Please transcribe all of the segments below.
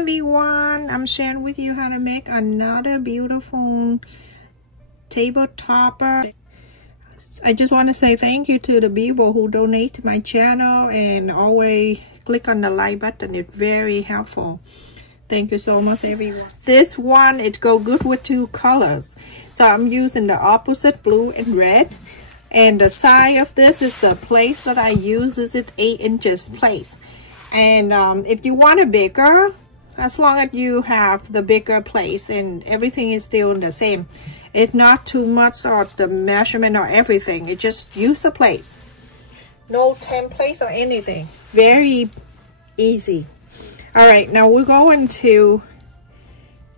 everyone, I'm sharing with you how to make another beautiful table topper. I just want to say thank you to the people who donate to my channel and always click on the like button. It's very helpful. Thank you so much, everyone. This one, it go good with two colors, so I'm using the opposite, blue and red. And the size of this is the place that I use. This is 8 inches place. And if you want it bigger, as long as you have the bigger place and everything is still the same, it's not too much of the measurement or everything. It just use the place. No templates or anything. Very easy. All right, now we're going to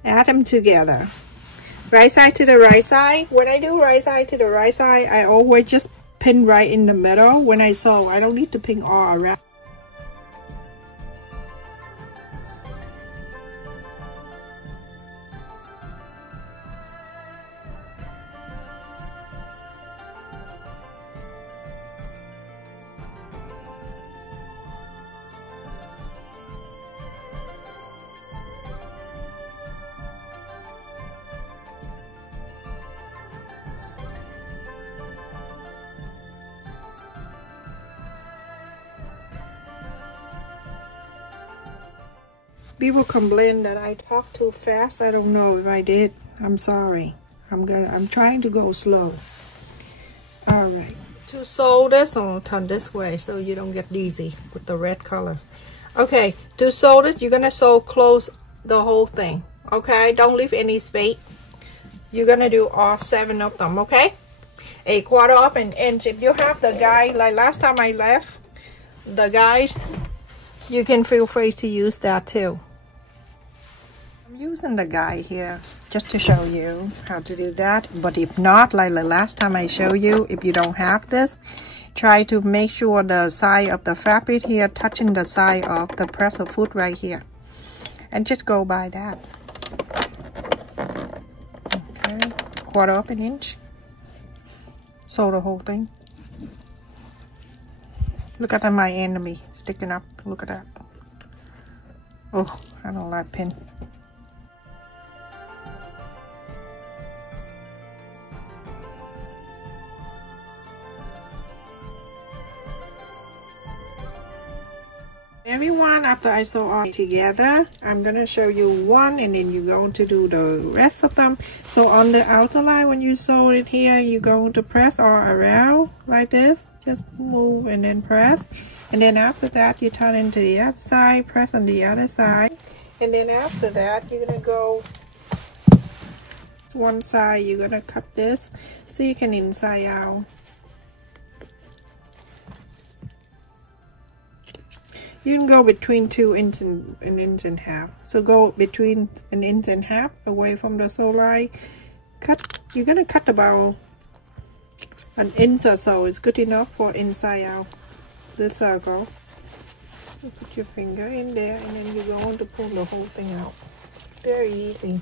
add them together. Right side to the right side. When I do right side to the right side, I always just pin right in the middle when I sew. I don't need to pin all around. People complain that I talk too fast. I don't know if I did. I'm sorry. I'm trying to go slow. All right. To sew this, I'll turn this way so you don't get dizzy with the red color. Okay. To sew this, you're gonna sew close the whole thing. Okay. Don't leave any space. You're gonna do all 7 of them. Okay. 1/4 of an inch. If you have the guide, like last time I left the guide, you can feel free to use that too. I'm using the guide here just to show you how to do that. But if not, like the last time I showed you, if you don't have this, try to make sure the side of the fabric here touching the side of the presser foot right here. And just go by that. Okay, 1/4 of an inch. Sew the whole thing. Look at my enemy sticking up. Look at that. Oh, I don't like pin. Everyone, after I sew all together, I'm going to show you one and then you're going to do the rest of them. So on the outer line, when you sew it here, you're going to press all around like this. Just move and then press. And then after that, you turn into the other side, press on the other side. And then after that, you're going to go to one side, you're going to cut this so you can inside out. You can go between 2 inches and 1.5 inches. So go between 1.5 inches away from the sew line. Cut. You're gonna cut about 1 inch or so. It's good enough for inside out the circle. You put your finger in there, and then you're going to pull the whole thing out. Very easy.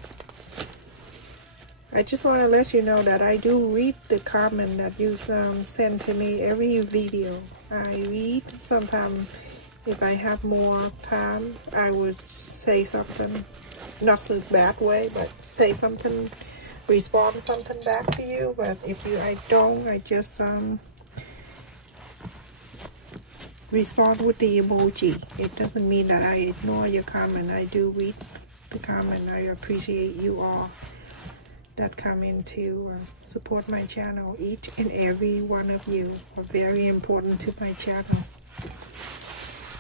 I just want to let you know that I do read the comment that you send to me every video. I read. Sometimes if I have more time, I would say something, not so bad way, but say something, respond something back to you. But if I don't, I just respond with the emoji. It doesn't mean that I ignore your comment. I do read the comment. I appreciate you all that come in to support my channel. Each and every one of you are very important to my channel.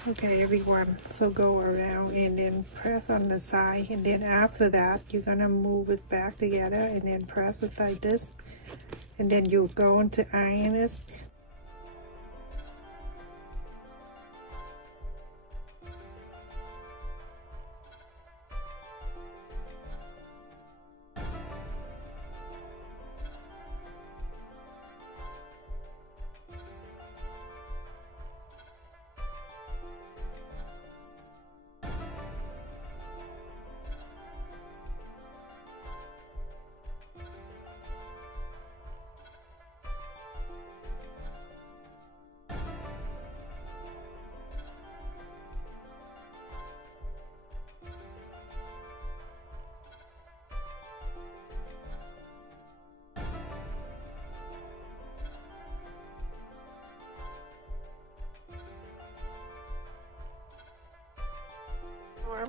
Okay, everyone, so go around and then press on the side, and then after that you're gonna move it back together and then press it like this, and then you're going to iron it.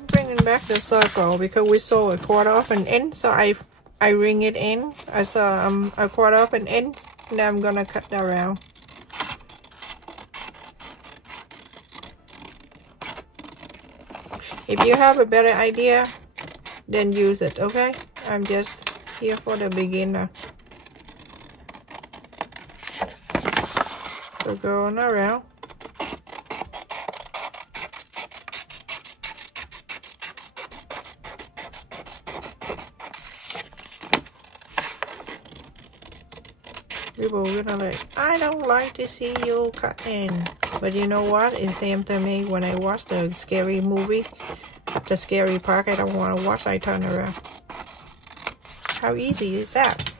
I'm bringing back the circle because we saw a quarter of an inch, so I ring it in. I saw a quarter of an inch, and then I'm gonna cut that around. If you have a better idea, then use it, okay? I'm just here for the beginner. So going around. People are gonna like, I don't like to see you cut in. But you know what? It's the same to me when I watch the scary movie. The scary part I don't want to watch, I turn around. How easy is that?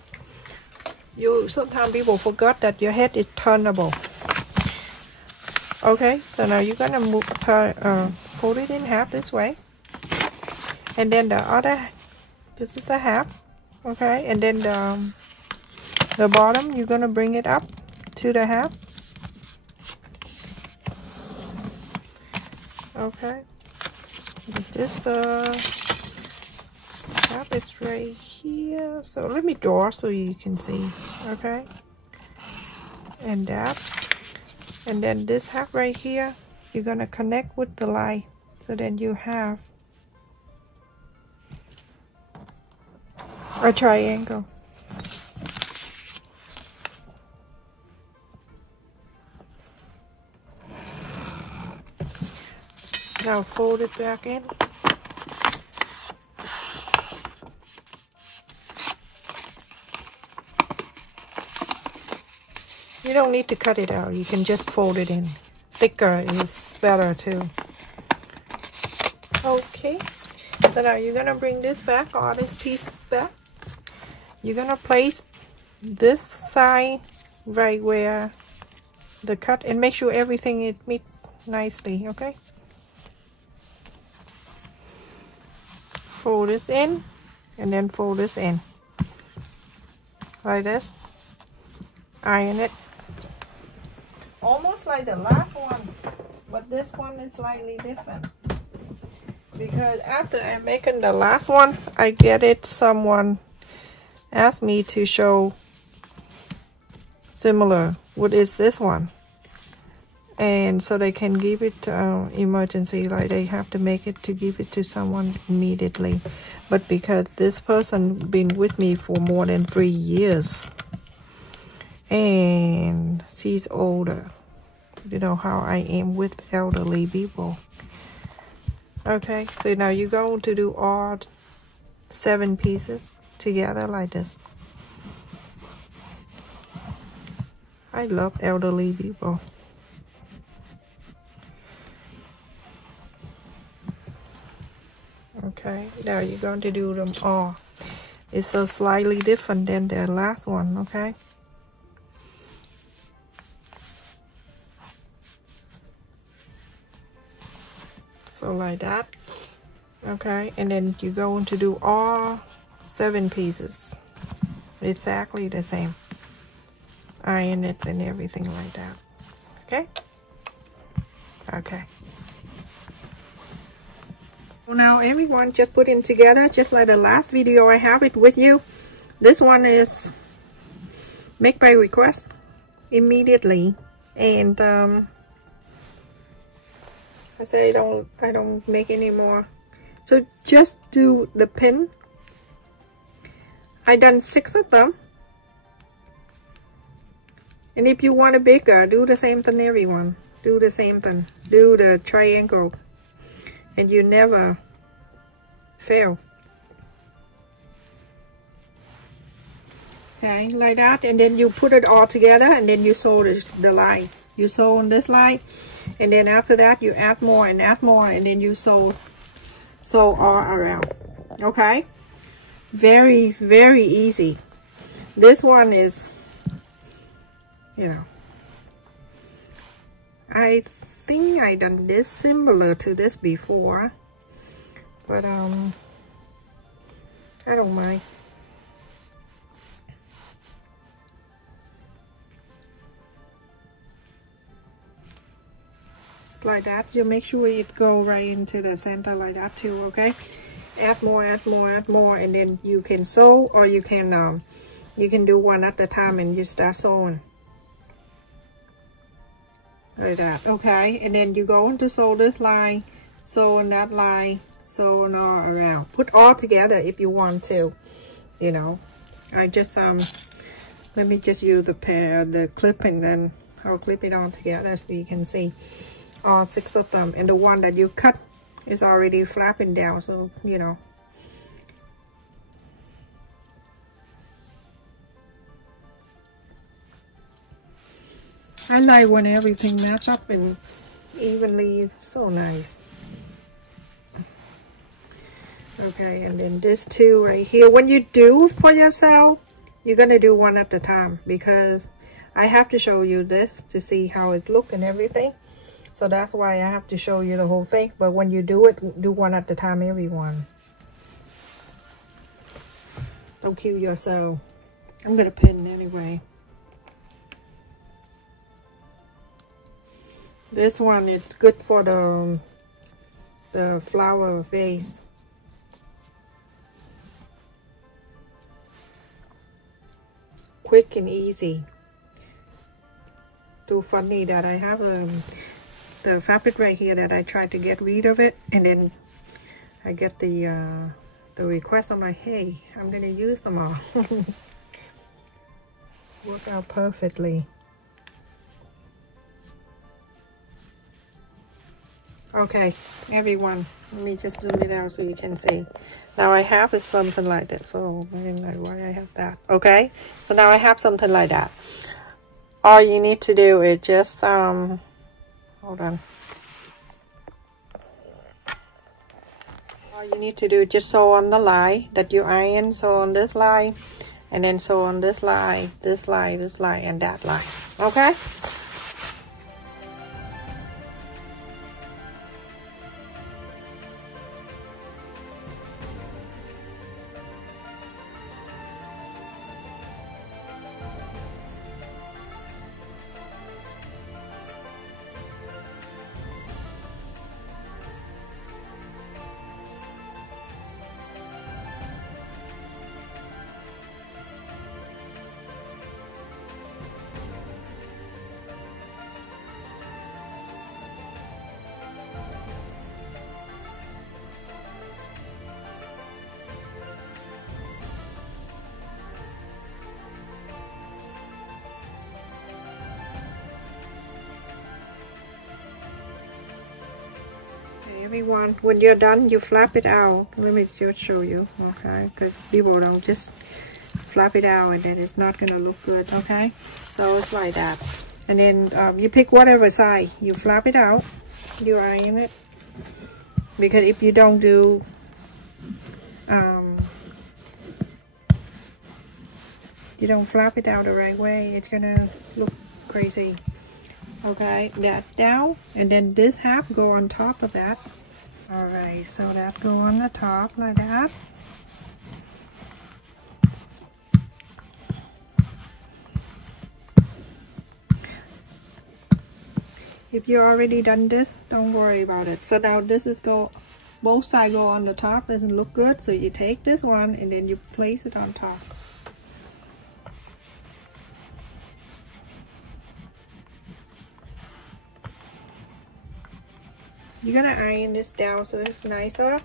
Sometimes people forgot that your head is turnable. Okay, so now you're gonna fold it in half this way, and then the other, this is the half, okay, and then the bottom you're gonna bring it up to the half. Okay, is this the half? Is right here. So let me draw so you can see. Okay, and that. And then this half right here, you're gonna connect with the line, so then you have a triangle. Now fold it back in. You don't need to cut it out, you can just fold it in. Thicker is better too. Okay, so now you're gonna bring this back, all these pieces back. You're gonna place this side right where the cut, and make sure everything it meets nicely, okay? Fold this in, and then fold this in. Like this. Iron it. Almost like the last one, but this one is slightly different. Because after I'm making the last one, I get it, someone asked me to show similar, what is this one? And so they can give it emergency, like they have to make it to give it to someone immediately. But because this person been with me for more than 3 years, and she's older, you know how I am with elderly people. Okay, so now you're going to do all 7 pieces together like this. I love elderly people. Okay, now you're going to do them all. It's so slightly different than the last one, okay? So like that. Okay, and then you're going to do all 7 pieces. Exactly the same. Iron it and everything like that. Okay? Okay. So now everyone just put in together, just like the last video I have it with you. This one is make by request immediately. And I say I don't make any more. So just do the pin. I done 6 of them. And if you want a bigger, do the same thing, everyone. Do the same thing. Do the triangle. And you never fail. Okay, like that. And then you put it all together, and then you sew the line. You sew on this line, and then after that you add more, and then you sew all around. Okay, very, very easy. This one is, you know, I think I done this similar to this before, but I don't mind. just like that. You make sure it go right into the center like that too, okay? Add more, add more, add more, and then you can sew, or you can do one at a time and you start sewing. Like that, okay? And then you go into sew this line, sew on that line, sew on all around. Put all together if you want to, you know. I just, let me just use the clip, and then I'll clip it all together so you can see all 6 of them. And the one that you cut is already flapping down, so you know. I like when everything match up and evenly. It's so nice. Okay, and then this two right here. When you do for yourself, you're gonna do one at a time, because I have to show you this to see how it look and everything. So that's why I have to show you the whole thing. But when you do it, do one at a time, everyone. Don't kill yourself. I'm gonna pin anyway. This one is good for the flower vase. Quick and easy. Too funny that I have the fabric right here that I tried to get rid of it, and then I get the request. I'm like, hey, I'm gonna use them all. Work out perfectly. Okay, everyone, let me just zoom it out so you can see. Now I have is something like that, so I don't know why I have that. Okay, so now I have something like that. All you need to do is just hold on. All you need to do is just sew on the line that you iron. Sew on this line, and then sew on this line, this line, this line, and that line. Okay. Everyone, when you're done, you flap it out. Let me just show you, okay? Because people don't just flap it out and then it's not gonna look good, okay? So it's like that. And then you pick whatever side, you flap it out, you iron it. Because if you don't do you don't flap it out the right way, it's gonna look crazy. Okay, that down, and then this half go on top of that. All right, so that go on the top like that. If you already done this, don't worry about it. So now this is both sides go on the top. Doesn't look good, so you take this one and then you place it on top. You're gonna iron this down so it's nicer.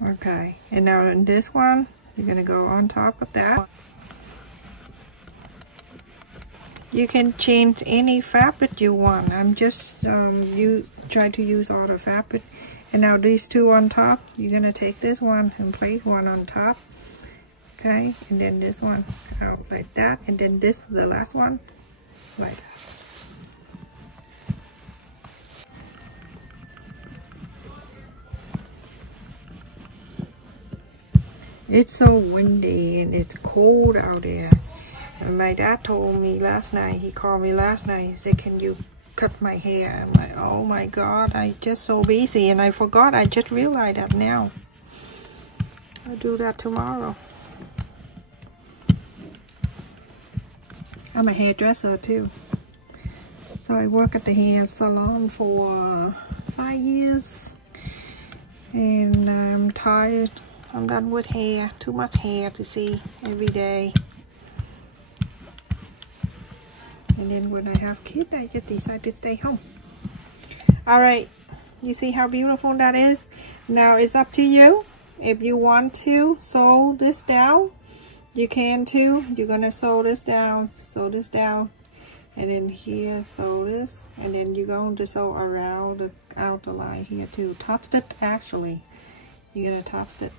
Okay, and now in this one, you're gonna go on top of that. You can change any fabric you want. I'm just try to use all the fabric. And now these two on top, you're gonna take this one and place one on top. Okay, and then this one out like that, and then this the last one like that. It's so windy and it's cold out there. And my dad told me last night, he called me last night, he said, can you cut my hair? I'm like, oh my God, I just so busy and I forgot. I just realized that now. I'll do that tomorrow. I'm a hairdresser too. So I work at the hair salon for 5 years, and I'm tired. I'm done with hair. Too much hair to see every day. And then when I have kids, I just decide to stay home. Alright, you see how beautiful that is? Now it's up to you. If you want to sew this down, you can too. You're gonna sew this down, and then here sew this, and then you're going to sew around the outer line here too. Twist it, actually. You're gonna twist it.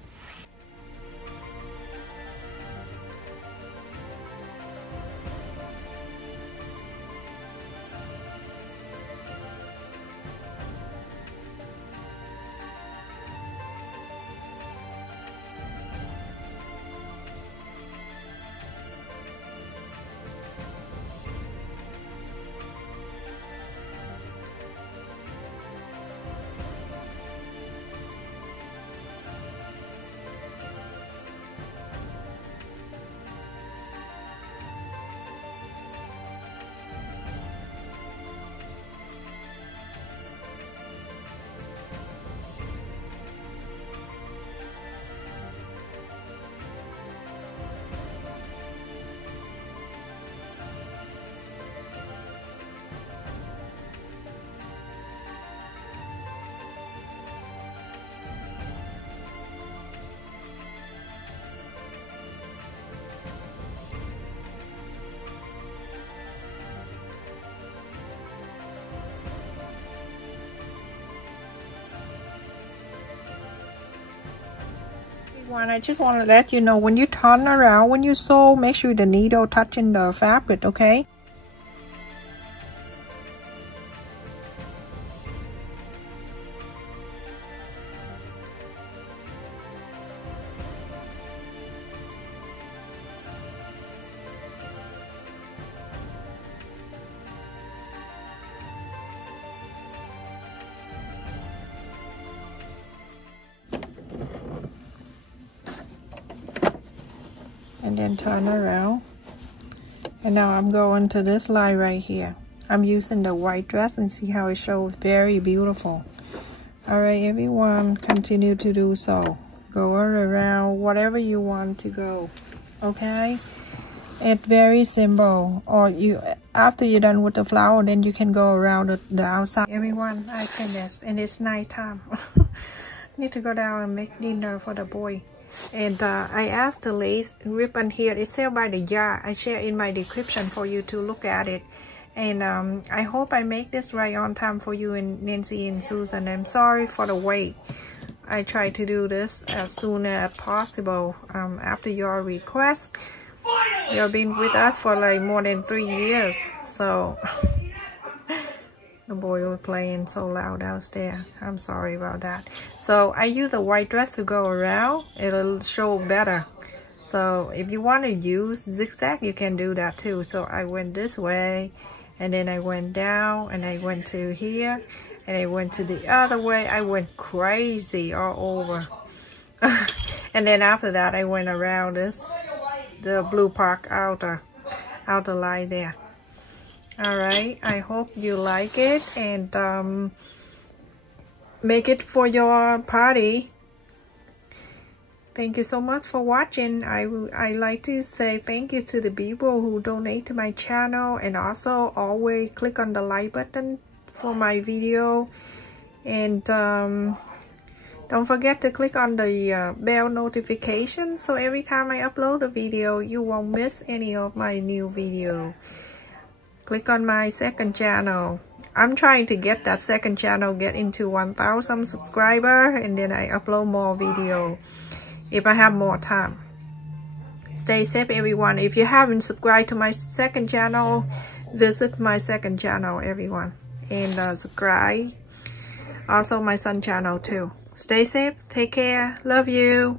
I just want to let you know, when you turn around, when you sew, make sure the needle touching the fabric, okay? And then turn around, and now I'm going to this line right here. I'm using the white dress, and see how it shows very beautiful. Alright everyone, continue to do so. Go around whatever you want to go, okay? It's very simple. Or you, after you're done with the flower, then you can go around the outside. Everyone, I finished, and it's night time. Need to go down and make dinner for the boy. And I asked the lace ribbon here. It's sold by the yard. I share in my description for you to look at it. And I hope I make this right on time for you and Nancy and Susan. I'm sorry for the wait. I try to do this as soon as possible after your request. You've been with us for like more than 3 years. So the boy was playing so loud downstairs. I'm sorry about that. So I use the white dress to go around. It'll show better. So if you want to use zigzag, you can do that too. So I went this way, and then I went down, and I went to here, and I went to the other way. I went crazy all over. And then after that, I went around the blue park outer line there. Alright, I hope you like it, and make it for your party. Thank you so much for watching. I like to say thank you to the people who donate to my channel, and also always click on the like button for my video, and don't forget to click on the bell notification, so every time I upload a video you won't miss any of my new video. Click on my second channel. I'm trying to get that second channel get into 1,000 subscribers, and then I upload more video if I have more time. Stay safe everyone. If you haven't subscribed to my second channel, visit my second channel everyone, and subscribe also my son channel too. Stay safe, take care, love you.